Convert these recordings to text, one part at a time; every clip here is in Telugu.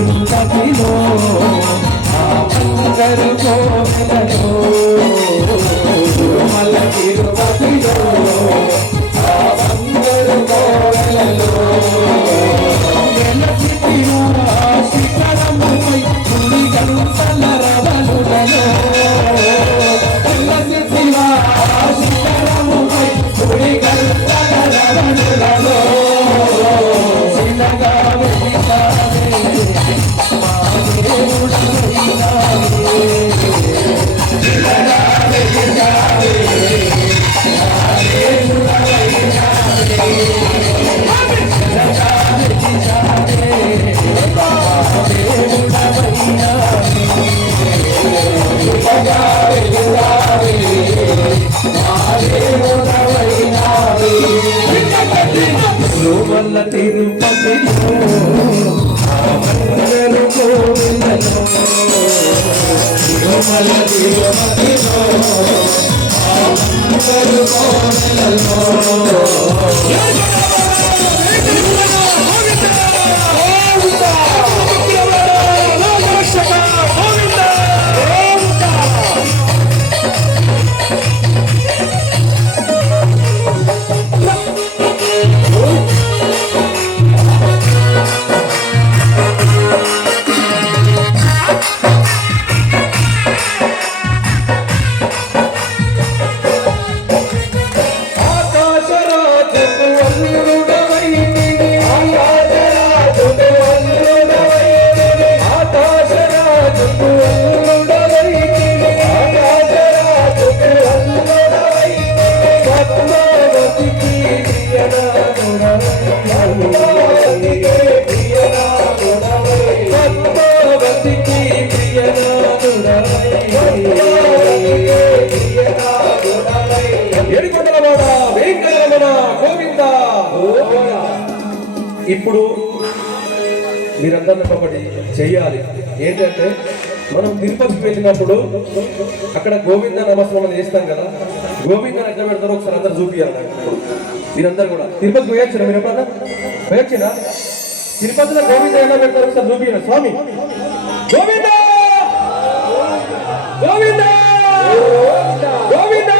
తిరుమల తిరుపతిలో ఆ లోపల తిరుపతిలో. అందరూ కోవిలలో లోపల తిరుపతిలో అందరూ కోవిలలో ఇప్పుడు మీరందరిని ఒకటి చెయ్యాలి. ఏంటంటే మనం తిరుపతికి వెళ్ళినప్పుడు అక్కడ గోవింద నమస్కారం చేస్తాం కదా. గోవింద ఎట్లా పెడతారో ఒకసారి అందరు చూపించాలి. మీరందరూ కూడా. తిరుపతికి పోయొచ్చిన మీరు ఎప్పుడన్నా? పోయొచ్చినా తిరుపతిలో గోవింద ఎలా పెడతారో ఒకసారి చూపించాలి స్వామి. గోవింద! గోవింద! గోవింద!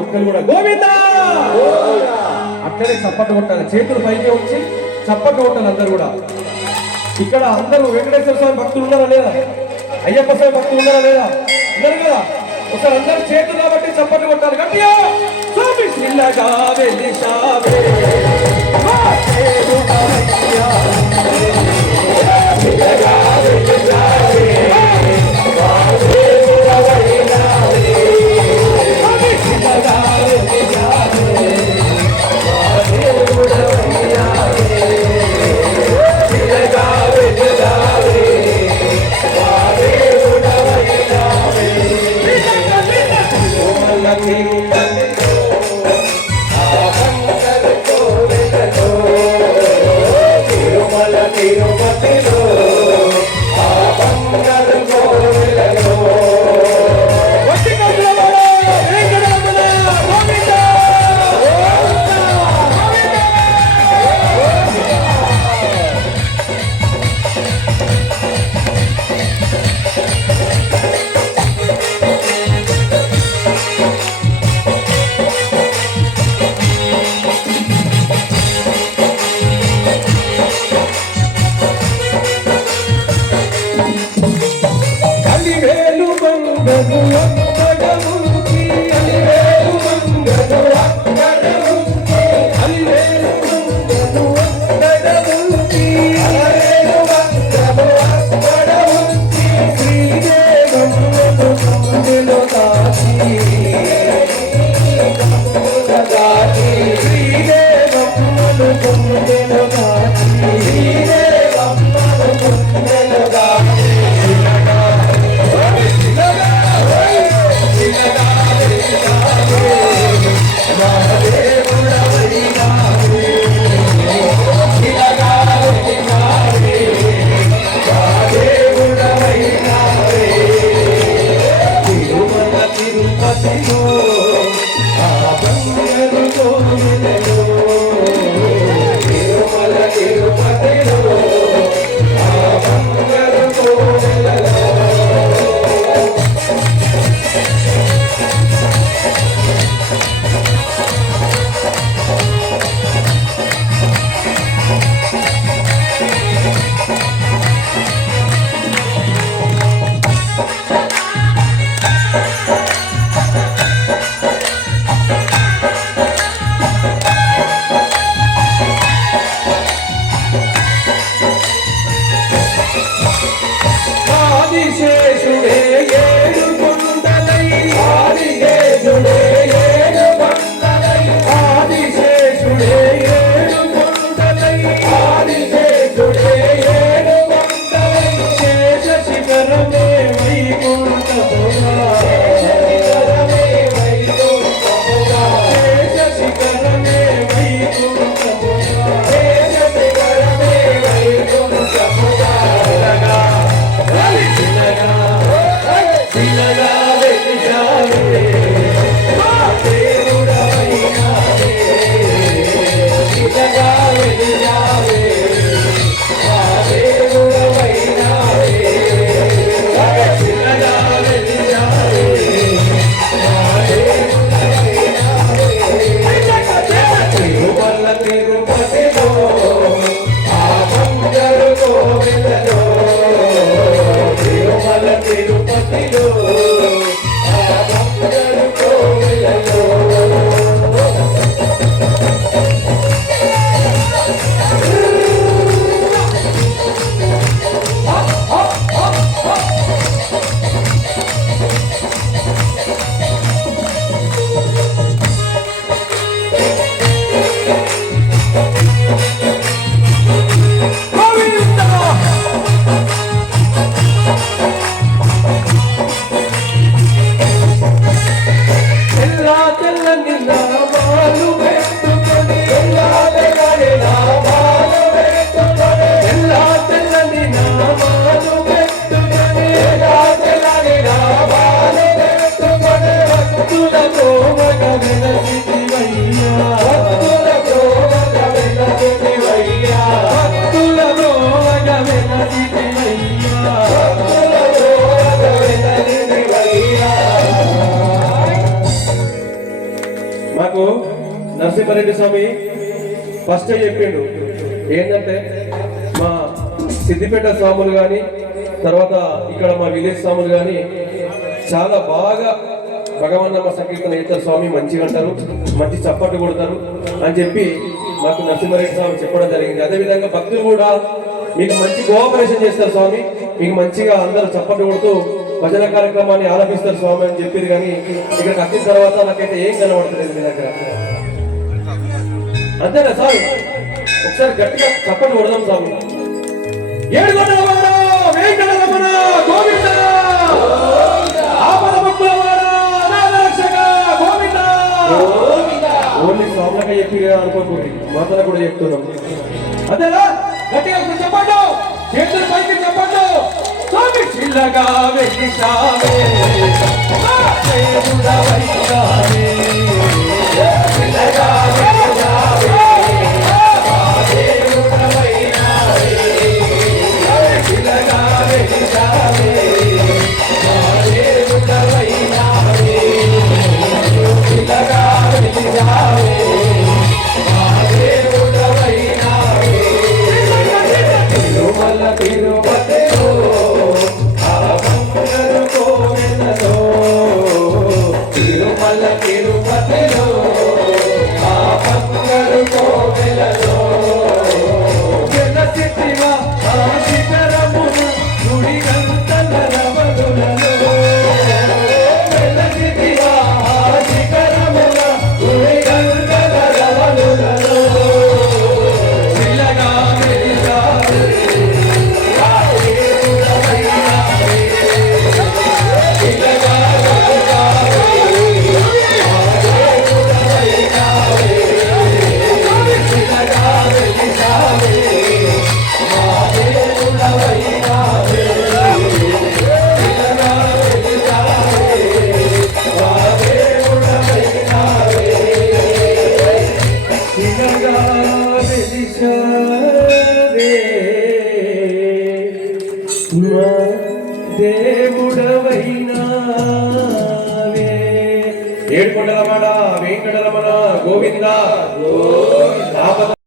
ఒక్కరు కూడా గోవింద! అక్కడే చప్పట్లు కొట్టాలి. చేతులు పైకి ఉంచి చప్పట్లు కొట్టాలి అందరు కూడా. ఇక్కడ అందరూ వెంకటేశ్వర స్వామి భక్తులు ఉన్నారా లేదా? అయ్యప్ప స్వామి భక్తులు ఉన్నారా లేదా? ఉన్నారు కదా? ఒకసారి అందరూ చేతులు కాబట్టి చప్పట్లు కొట్టాలి. గట్టిగా! స్వామి వెంకటస్వామి స్వామి ఫస్ట్ చెప్పిండు. ఏంటంటే మా సిద్దిపేట స్వాములు కానీ తర్వాత ఇక్కడ మా విలేజ్ స్వాములు కానీ చాలా బాగా భగవన్నమ్మ సంకీర్తన చేస్తారు స్వామి మంచిగా అంటారు మంచి చప్పట్లు కొడతారు అని చెప్పి మాకు నరసింహారెడ్డి స్వామి చెప్పడం జరిగింది. అదేవిధంగా భక్తులు కూడా మీకు మంచి కోఆపరేషన్ చేస్తారు స్వామి మీకు మంచిగా అందరూ చప్పట్లు కొడుతూ భజన కార్యక్రమాన్ని ఆలపిస్తారు స్వామి అని చెప్పింది కానీ ఇక్కడికి వచ్చిన తర్వాత నాకైతే ఏం కనబడతలేదు మీ దగ్గర. అంతేనా సార్? ఒకసారి గట్టిగా చప్పని కొడదాం స్వామి ఏడుగొండలవాడ, వెంకటరమణ, గోవింద! ఆపద ఓన్లీ స్వాములకే చెప్పి అనుకోకూడదు మాతల కూడా చెప్తున్నాం. అదేనా గట్టిగా చెప్పండు చేతులు పైకి చెప్పండు స్వామి చిల్లగా వెలిసావే ఆ ఏడుకొండలమణ వెంకటరమణ గోవింద గోవింద.